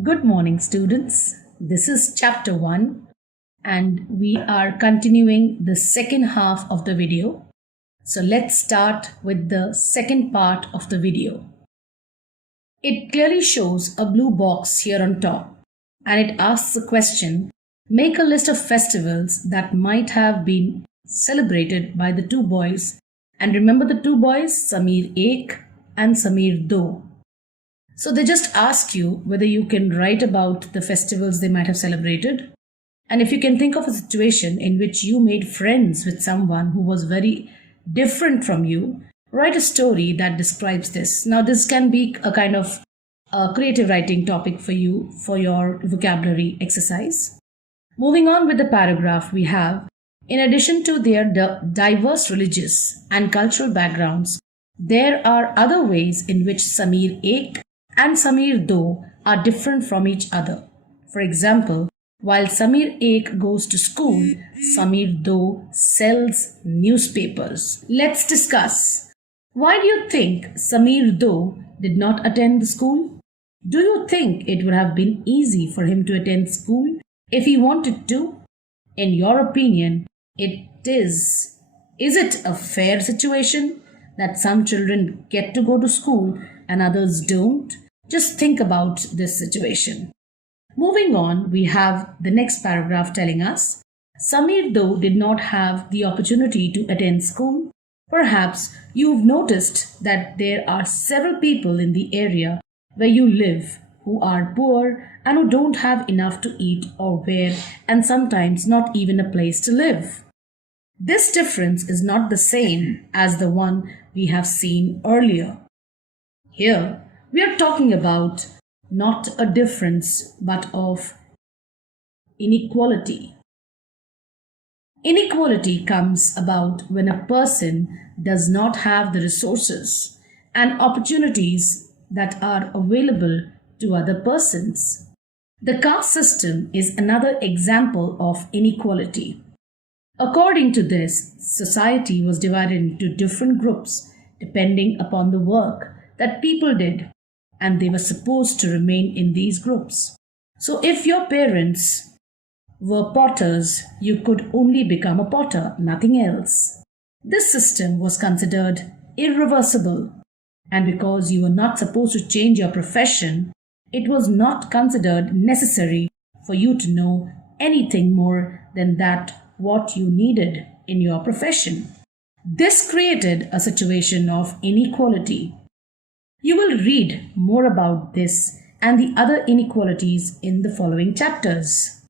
Good morning, students. This is chapter 1, and we are continuing the second half of the video. So let's start with the second part of the video. It clearly shows a blue box here on top, and it asks the question, make a list of festivals that might have been celebrated by the two boys. And remember the two boys, Samir Ek and Samir Do. So they just ask you whether you can write about the festivals they might have celebrated. And if you can think of a situation in which you made friends with someone who was very different from you, write a story that describes this. Now, this can be a kind of creative writing topic for you for your vocabulary exercise. Moving on with the paragraph, we have, in addition to their diverse religious and cultural backgrounds, there are other ways in which Samir Ek and Samir Do are different from each other. For example, while Samir Ek goes to school, Samir Do sells newspapers. Let's discuss. Why do you think Samir Do did not attend the school? Do you think it would have been easy for him to attend school if he wanted to? In your opinion, it is. Is it a fair situation that some children get to go to school and others don't? Just think about this situation. Moving on, we have the next paragraph telling us, Samir Do did not have the opportunity to attend school. Perhaps you've noticed that there are several people in the area where you live who are poor and who don't have enough to eat or wear and sometimes not even a place to live. This difference is not the same as the one we have seen earlier. Here, we are talking about not a difference but of inequality. Inequality comes about when a person does not have the resources and opportunities that are available to other persons. The caste system is another example of inequality. According to this, society was divided into different groups depending upon the work that people did, and they were supposed to remain in these groups. So if your parents were potters, you could only become a potter, nothing else. This system was considered irreversible, and because you were not supposed to change your profession, it was not considered necessary for you to know anything more than that what you needed in your profession. This created a situation of inequality. You will read more about this and the other inequalities in the following chapters.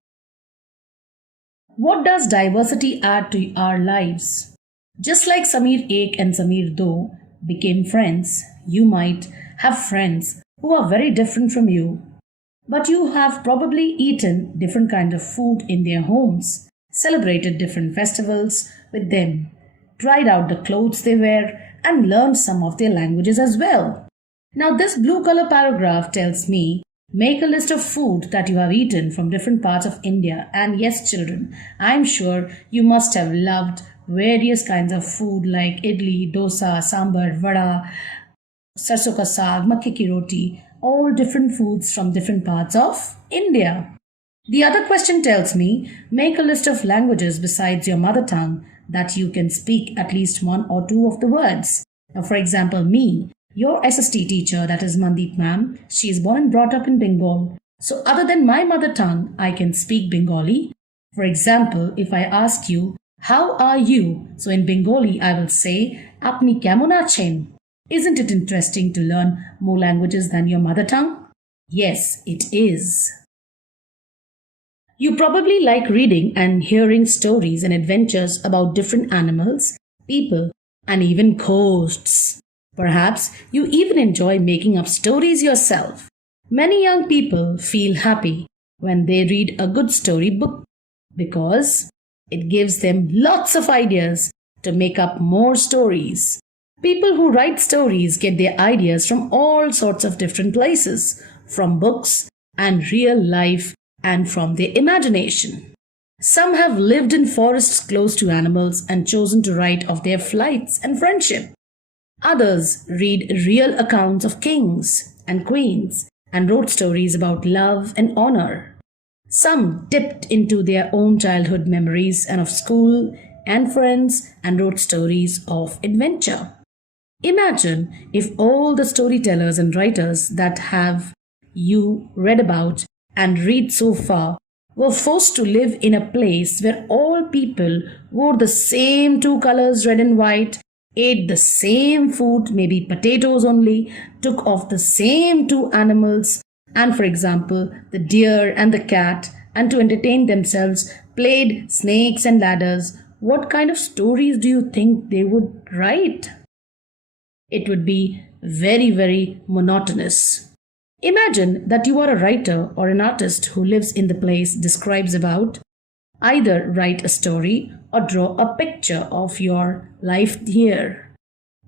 What does diversity add to our lives? Just like Samir Ek and Samir Do became friends, you might have friends who are very different from you, but you have probably eaten different kinds of food in their homes, celebrated different festivals with them, tried out the clothes they wear, and learned some of their languages as well. Now this blue color paragraph tells me, make a list of food that you have eaten from different parts of India. And yes, children, I'm sure you must have loved various kinds of food like idli, dosa, sambar, vada, sarson ka saag, makke ki roti, all different foods from different parts of India. The other question tells me, make a list of languages besides your mother tongue that you can speak at least one or two of the words. Now, for example, me, your SST teacher, that is Mandeep ma'am, she is born and brought up in Bengal. So other than my mother tongue, I can speak Bengali. For example, if I ask you, how are you? So in Bengali, I will say, Apni kemon achen? Isn't it interesting to learn more languages than your mother tongue? Yes, it is. You probably like reading and hearing stories and adventures about different animals, people, and even ghosts. Perhaps you even enjoy making up stories yourself. Many young people feel happy when they read a good story book because it gives them lots of ideas to make up more stories. People who write stories get their ideas from all sorts of different places, from books and real life and from their imagination. Some have lived in forests close to animals and chosen to write of their flights and friendship. Others read real accounts of kings and queens and wrote stories about love and honor. Some dipped into their own childhood memories and of school and friends and wrote stories of adventure. Imagine if all the storytellers and writers that have you read about and read so far were forced to live in a place where all people wore the same two colors, red and white, ate the same food, maybe potatoes only, took off the same two animals, and for example, the deer and the cat, and to entertain themselves played snakes and ladders. What kind of stories do you think they would write? It would be very, very monotonous. Imagine that you are a writer or an artist who lives in the place describes about. Either write a story or draw a picture of your life here.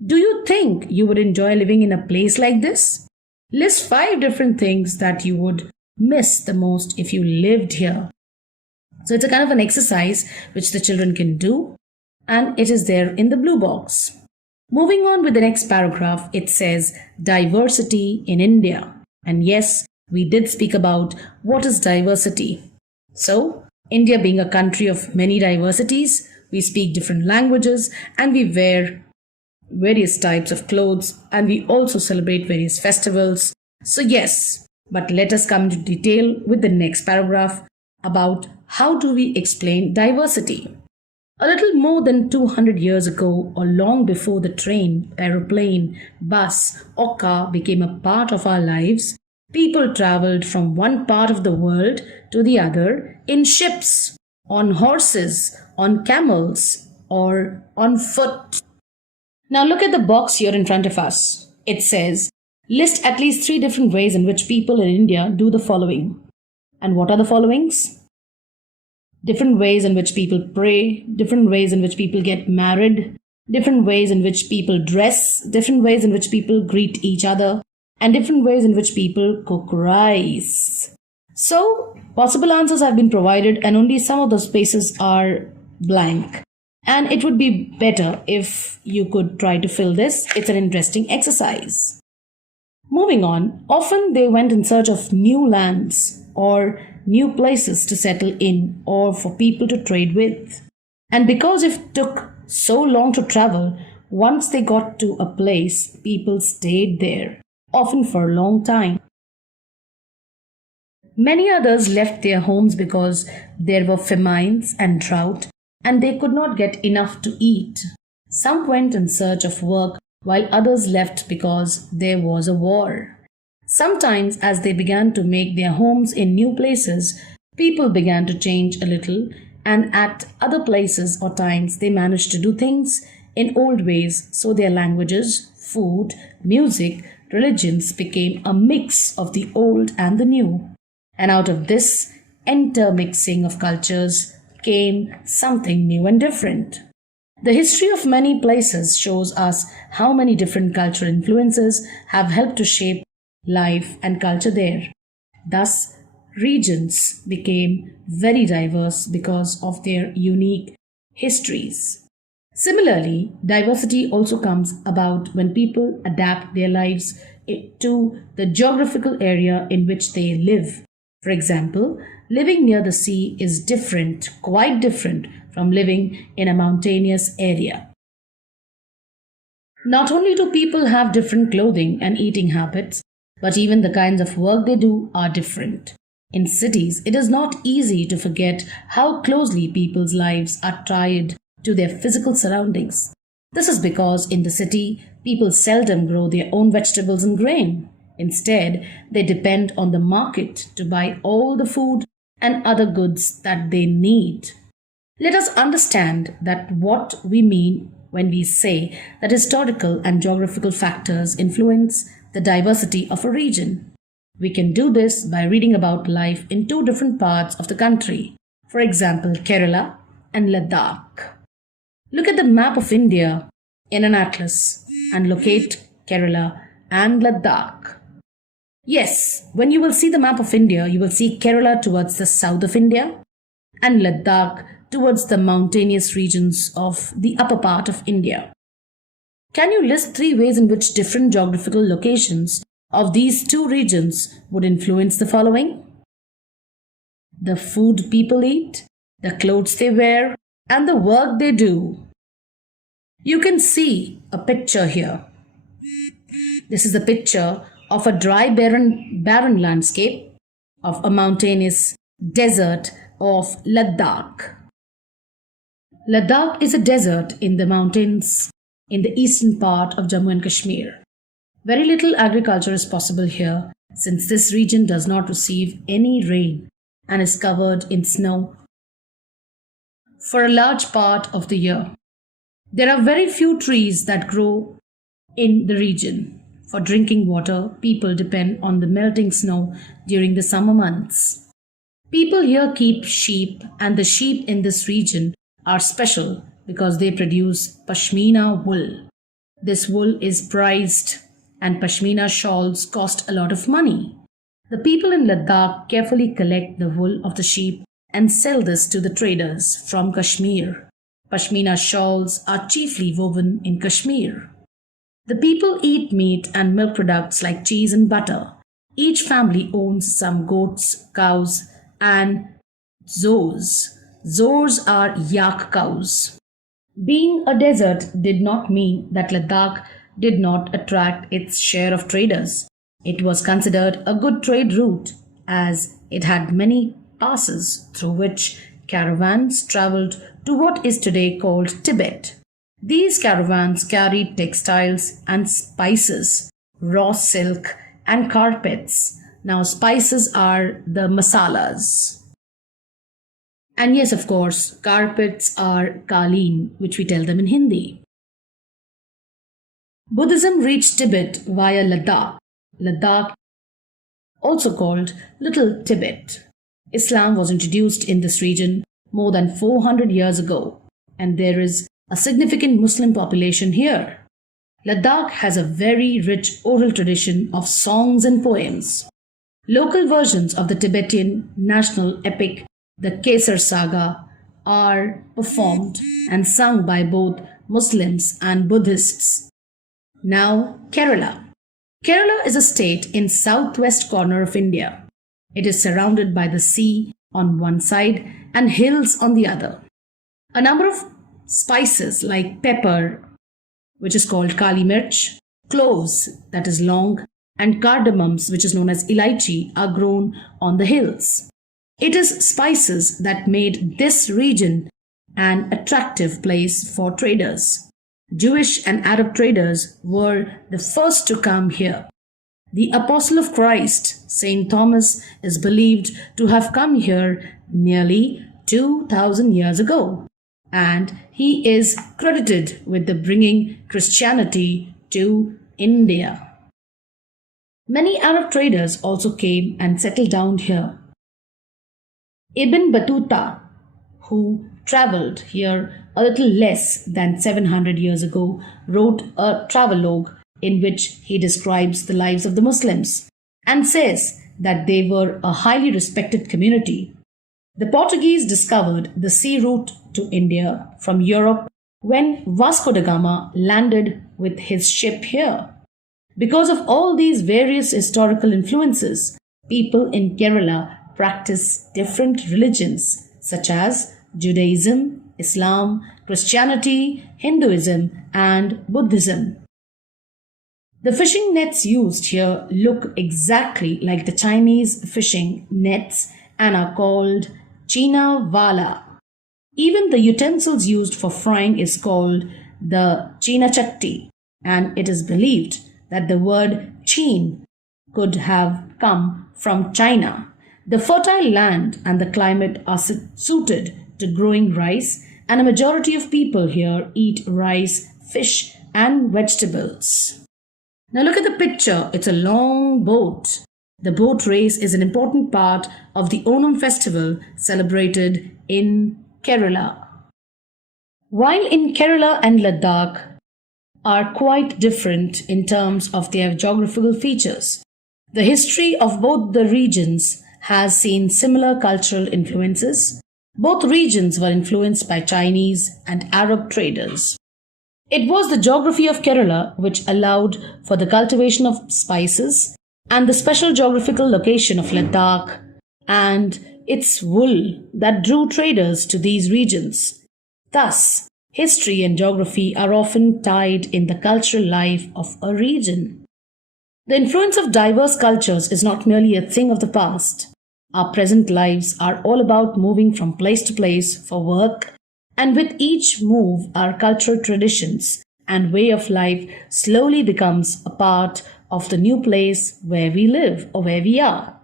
Do you think you would enjoy living in a place like this? List 5 different things that you would miss the most if you lived here. So it's a kind of an exercise which the children can do, and it is there in the blue box. Moving on with the next paragraph, it says diversity in India. And yes, we did speak about what is diversity. So, India being a country of many diversities, we speak different languages and we wear various types of clothes and we also celebrate various festivals. So, yes, but let us come into detail with the next paragraph about how do we explain diversity. A little more than 200 years ago, or long before the train, aeroplane, bus, or car became a part of our lives, people traveled from one part of the world to the other in ships, on horses, on camels, or on foot. Now look at the box here in front of us. It says, list at least 3 different ways in which people in India do the following. And what are the followings? Different ways in which people pray, different ways in which people get married, different ways in which people dress, different ways in which people greet each other, and different ways in which people cook rice. So, possible answers have been provided and only some of the spaces are blank. And it would be better if you could try to fill this. It's an interesting exercise. Moving on, often they went in search of new lands or new places to settle in or for people to trade with. And because it took so long to travel, once they got to a place, people stayed there, often for a long time. Many others left their homes because there were famines and drought, and they could not get enough to eat. Some went in search of work, while others left because there was a war. Sometimes, as they began to make their homes in new places, people began to change a little, and at other places or times they managed to do things in old ways, so their languages, food, music, religions became a mix of the old and the new. And out of this intermixing of cultures came something new and different. The history of many places shows us how many different cultural influences have helped to shape life and culture there. Thus, regions became very diverse because of their unique histories. Similarly, diversity also comes about when people adapt their lives to the geographical area in which they live. For example, living near the sea is different, quite different from living in a mountainous area. Not only do people have different clothing and eating habits, but even the kinds of work they do are different. In cities, it is not easy to forget how closely people's lives are tied to their physical surroundings. This is because in the city, people seldom grow their own vegetables and grain. Instead, they depend on the market to buy all the food and other goods that they need. Let us understand that what we mean when we say that historical and geographical factors influence the diversity of a region. We can do this by reading about life in 2 different parts of the country. For example, Kerala and Ladakh. Look at the map of India in an atlas and locate Kerala and Ladakh. Yes, when you will see the map of India, you will see Kerala towards the south of India and Ladakh towards the mountainous regions of the upper part of India. Can you list 3 ways in which different geographical locations of these two regions would influence the following: the food people eat, the clothes they wear, and the work they do. You can see a picture here. This is a picture of a dry, barren landscape of a mountainous desert of Ladakh. Ladakh is a desert in the mountains in the eastern part of Jammu and Kashmir. Very little agriculture is possible here since this region does not receive any rain and is covered in snow for a large part of the year. There are very few trees that grow in the region. For drinking water, people depend on the melting snow during the summer months. People here keep sheep, and the sheep in this region are special because they produce pashmina wool. This wool is prized, and pashmina shawls cost a lot of money. The people in Ladakh carefully collect the wool of the sheep and sell this to the traders from Kashmir. Pashmina shawls are chiefly woven in Kashmir. The people eat meat and milk products like cheese and butter. Each family owns some goats, cows, and zos. Zos are yak cows. Being a desert did not mean that Ladakh did not attract its share of traders. It was considered a good trade route as it had many passes through which caravans traveled to what is today called Tibet. These caravans carried textiles and spices, raw silk, and carpets. Now, spices are the masalas. And yes, of course, carpets are qaleen, which we tell them in Hindi. Buddhism reached Tibet via Ladakh. Ladakh, also called Little Tibet. Islam was introduced in this region more than 400 years ago, and there is a significant Muslim population here. Ladakh has a very rich oral tradition of songs and poems. Local versions of the Tibetan national epic, the Kesar Saga, are performed and sung by both Muslims and Buddhists. Now, Kerala. Kerala is a state in southwest corner of India. It is surrounded by the sea on one side and hills on the other. A number of spices like pepper, which is called kali mirch, cloves, that is long, and cardamoms, which is known as ilaichi, are grown on the hills. It is spices that made this region an attractive place for traders. Jewish and Arab traders were the first to come here. The Apostle of Christ, Saint Thomas, is believed to have come here nearly 2,000 years ago, and he is credited with the bringing Christianity to India. Many Arab traders also came and settled down here. Ibn Battuta, who traveled here a little less than 700 years ago, wrote a travelogue in which he describes the lives of the Muslims and says that they were a highly respected community. The Portuguese discovered the sea route to India from Europe when Vasco da Gama landed with his ship here. Because of all these various historical influences, people in Kerala practice different religions such as Judaism, Islam, Christianity, Hinduism, and Buddhism. The fishing nets used here look exactly like the Chinese fishing nets and are called China Wala. Even the utensils used for frying is called the China Chakti, and it is believed that the word Chin could have come from China. The fertile land and the climate are suited to growing rice, and a majority of people here eat rice, fish, and vegetables. Now look at the picture. It's a long boat. The boat race is an important part of the Onam festival celebrated in Kerala. While in Kerala and Ladakh are quite different in terms of their geographical features, the history of both the regions has seen similar cultural influences. Both regions were influenced by Chinese and Arab traders. It was the geography of Kerala which allowed for the cultivation of spices and the special geographical location of Ladakh and its wool that drew traders to these regions. Thus, history and geography are often tied in the cultural life of a region. The influence of diverse cultures is not merely a thing of the past. Our present lives are all about moving from place to place for work, and with each move, our cultural traditions and way of life slowly becomes a part of the new place where we live or where we are.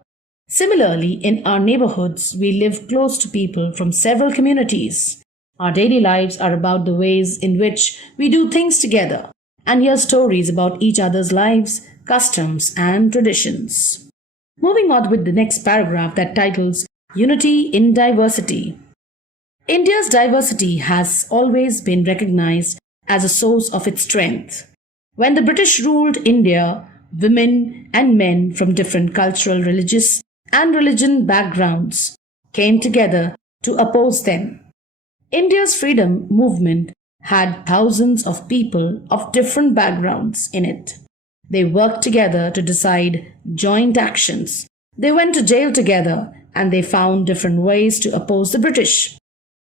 Similarly, in our neighborhoods, we live close to people from several communities. Our daily lives are about the ways in which we do things together and hear stories about each other's lives, customs, and traditions. Moving on with the next paragraph that titles Unity in Diversity. India's diversity has always been recognized as a source of its strength. When the British ruled India, women and men from different cultural, religious, and religion backgrounds came together to oppose them. India's freedom movement had thousands of people of different backgrounds in it. They worked together to decide joint actions. They went to jail together and they found different ways to oppose the British.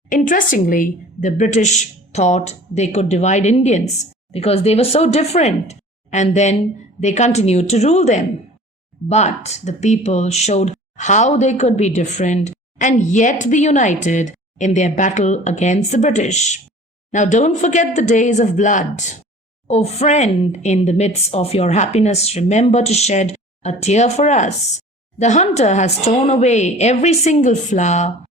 Interestingly, the British thought they could divide Indians because they were so different, and then they continued to rule them. But the people showed how they could be different and yet be united in their battle against the British. Now, don't forget the days of blood. Oh, friend, in the midst of your happiness, remember to shed a tear for us. The hunter has torn away every single flower.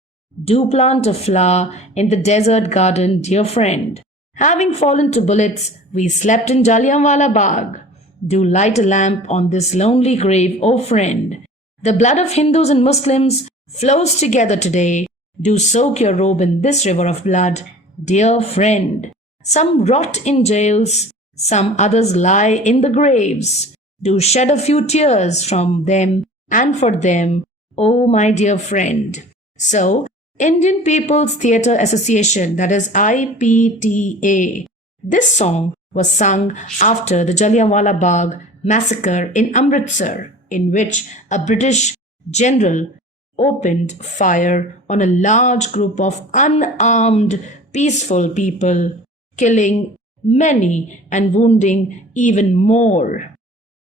Do plant a flower in the desert garden, dear friend. Having fallen to bullets, we slept in Jallianwala Bagh. Do light a lamp on this lonely grave, O friend. The blood of Hindus and Muslims flows together today. Do soak your robe in this river of blood, dear friend. Some rot in jails, some others lie in the graves. Do shed a few tears from them and for them, O my dear friend. So, Indian People's Theatre Association, that is IPTA. This song was sung after the Jallianwala Bagh massacre in Amritsar, in which a British general opened fire on a large group of unarmed, peaceful people, killing many and wounding even more.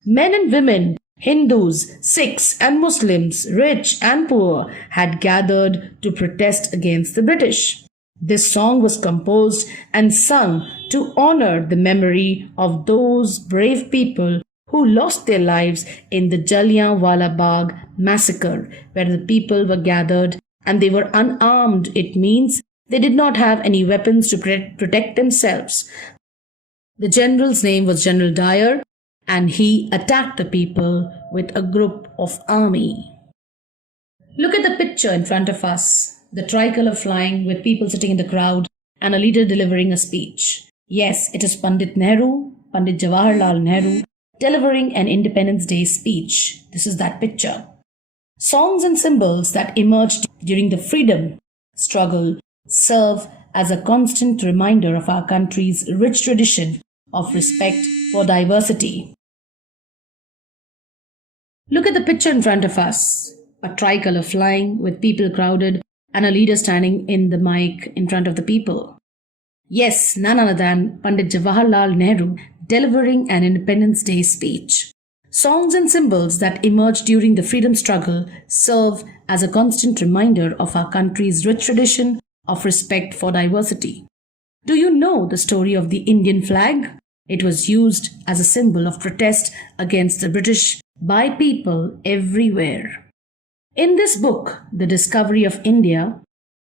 Men and women, Hindus, Sikhs, and Muslims, rich and poor, had gathered to protest against the British. This song was composed and sung to honor the memory of those brave people who lost their lives in the Jallianwala Bagh massacre, where the people were gathered and they were unarmed. It means they did not have any weapons to protect themselves. The general's name was General Dyer, and he attacked the people with a group of army. Look at the picture in front of us, the tricolor flying with people sitting in the crowd and a leader delivering a speech. Yes, it is Pandit Nehru, Pandit Jawaharlal Nehru, delivering an Independence Day speech. This is that picture. Songs and symbols that emerged during the freedom struggle serve as a constant reminder of our country's rich tradition of respect for diversity. Look at the picture in front of us, a tricolor flying with people crowded and a leader standing in the mic in front of the people. Yes, none other than Pandit Jawaharlal Nehru delivering an Independence Day speech. Songs and symbols that emerged during the freedom struggle serve as a constant reminder of our country's rich tradition of respect for diversity. Do you know the story of the Indian flag? It was used as a symbol of protest against the British by people everywhere. In this book, The Discovery of India,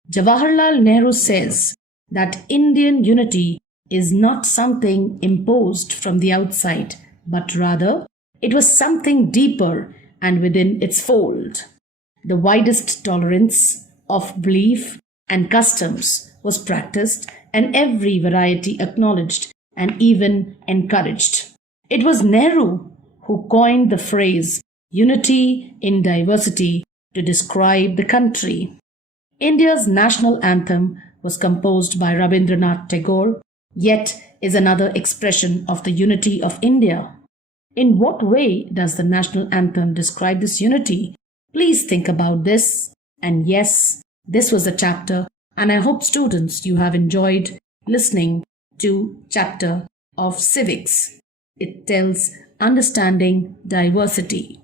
Jawaharlal Nehru says that Indian unity is not something imposed from the outside, but rather it was something deeper and within its fold. The widest tolerance of belief and customs was practiced and every variety acknowledged and even encouraged. It was Nehru who coined the phrase unity in diversity to describe the country. India's national anthem was composed by Rabindranath Tagore, yet is another expression of the unity of India. In what way does the national anthem describe this unity? Please think about this. And yes, this was a chapter, and I hope students you have enjoyed listening to chapter of civics. It tells understanding diversity.